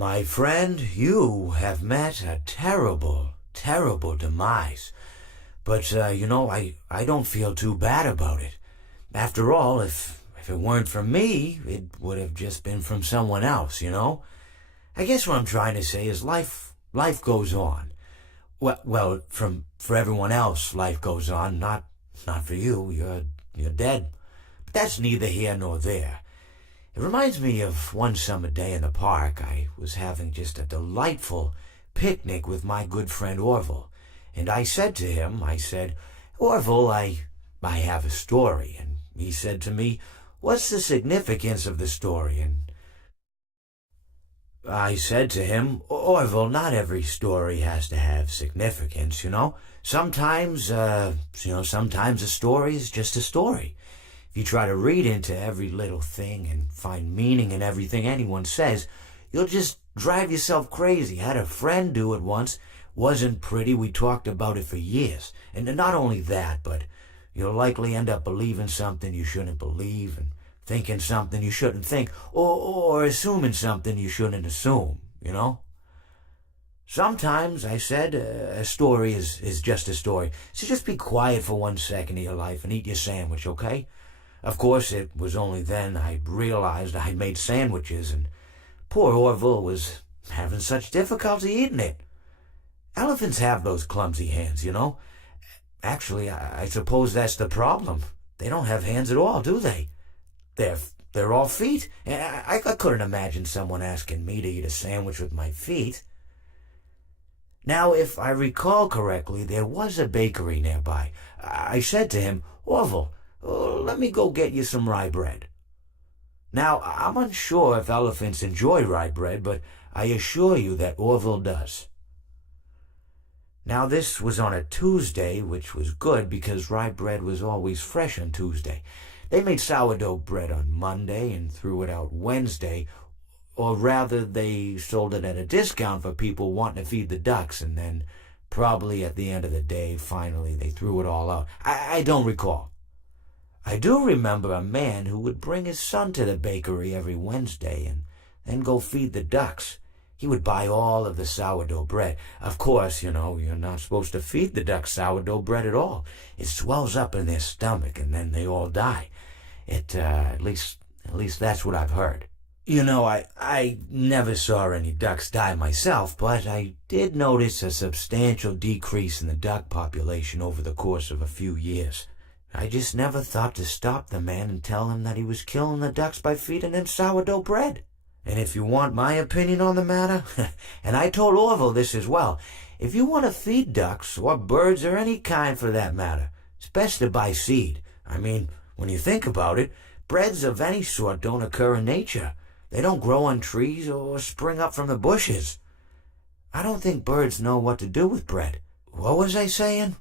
My friend, you have met a terrible, terrible demise. But, I don't feel too bad about it. After all, if it weren't from me, it would have just been from someone else, you know? I guess what I'm trying to say is life goes on. For everyone else, life goes on, not for you. You're dead. But that's neither here nor there. It reminds me of one summer day in the park. I was having just a delightful picnic with my good friend Orville. And I said to him, Orville, I have a story. And he said to me, what's the significance of the story? And I said to him, Orville, not every story has to have significance, you know? Sometimes a story is just a story. If you try to read into every little thing and find meaning in everything anyone says, you'll just drive yourself crazy. I had a friend do it once. Wasn't pretty. We talked about it for years. And not only that, but you'll likely end up believing something you shouldn't believe and thinking something you shouldn't think, or assuming something you shouldn't assume, you know? Sometimes, I said, a story is just a story. So just be quiet for 1 second of your life and eat your sandwich, okay? Of course, it was only then I realized I'd made sandwiches, and poor Orville was having such difficulty eating it. Elephants have those clumsy hands, you know? Actually, I suppose that's the problem. They don't have hands at all, do they? They're all feet. I couldn't imagine someone asking me to eat a sandwich with my feet. Now, if I recall correctly, there was a bakery nearby. I said to him, Orville, let me go get you some rye bread. Now, I'm unsure if elephants enjoy rye bread, but I assure you that Orville does. Now, this was on a Tuesday, which was good because rye bread was always fresh on Tuesday. They made sourdough bread on Monday and threw it out Wednesday, or rather they sold it at a discount for people wanting to feed the ducks, and then probably at the end of the day, finally, they threw it all out. I don't recall. I do remember a man who would bring his son to the bakery every Wednesday and then go feed the ducks. He would buy all of the sourdough bread. Of course, you know, you're not supposed to feed the ducks sourdough bread at all. It swells up in their stomach and then they all die. At least that's what I've heard. You know, I never saw any ducks die myself, but I did notice a substantial decrease in the duck population over the course of a few years. I just never thought to stop the man and tell him that he was killing the ducks by feeding them sourdough bread. And if you want my opinion on the matter, and I told Orville this as well, if you want to feed ducks, or birds, or any kind for that matter, it's best to buy seed. I mean, when you think about it, breads of any sort don't occur in nature. They don't grow on trees or spring up from the bushes. I don't think birds know what to do with bread. What was I saying?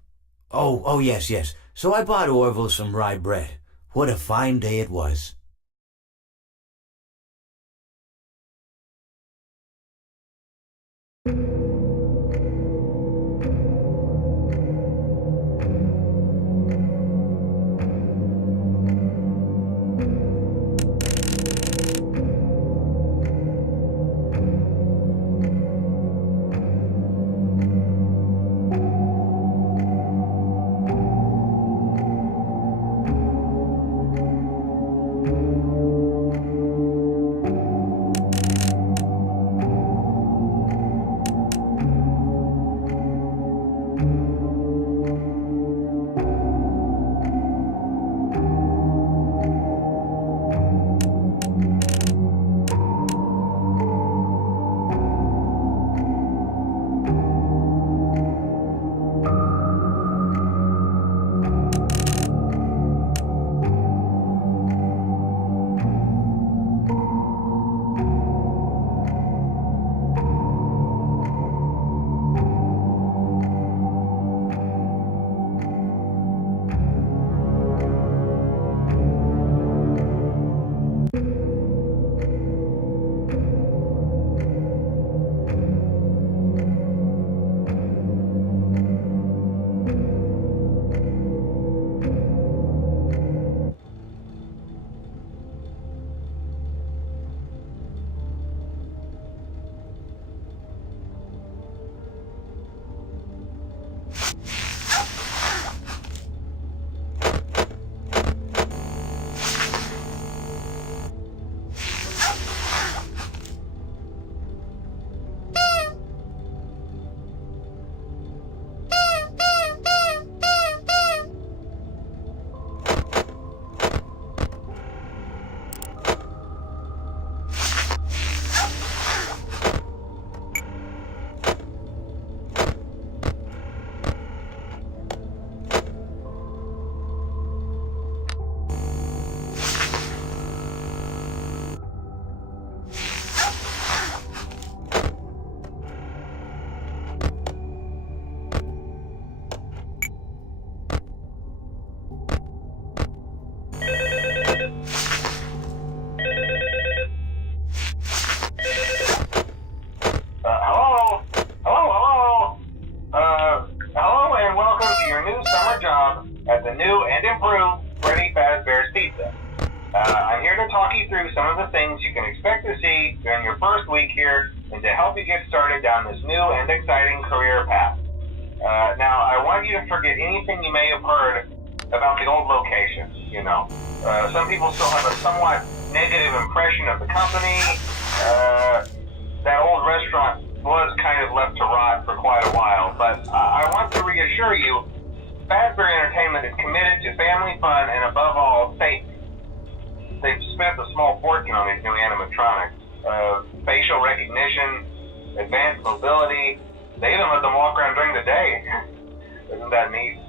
Oh, yes. So I bought Orville some rye bread. What a fine day it was. new summer job at the new and improved Freddy Fazbear's Pizza. I'm here to talk you through some of the things you can expect to see during your first week here and to help you get started down this new and exciting career path. Now, I want you to forget anything you may have heard about the old location, you know. Some people still have a somewhat negative impression of the company. That old restaurant was kind of left to rot for quite a while, but I want to reassure you, Fazbear Entertainment is committed to family fun and above all, safety. They've spent a small fortune on these new animatronics. Facial recognition, advanced mobility. They even let them walk around during the day. Isn't that neat?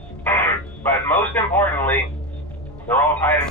But most importantly, they're all tied in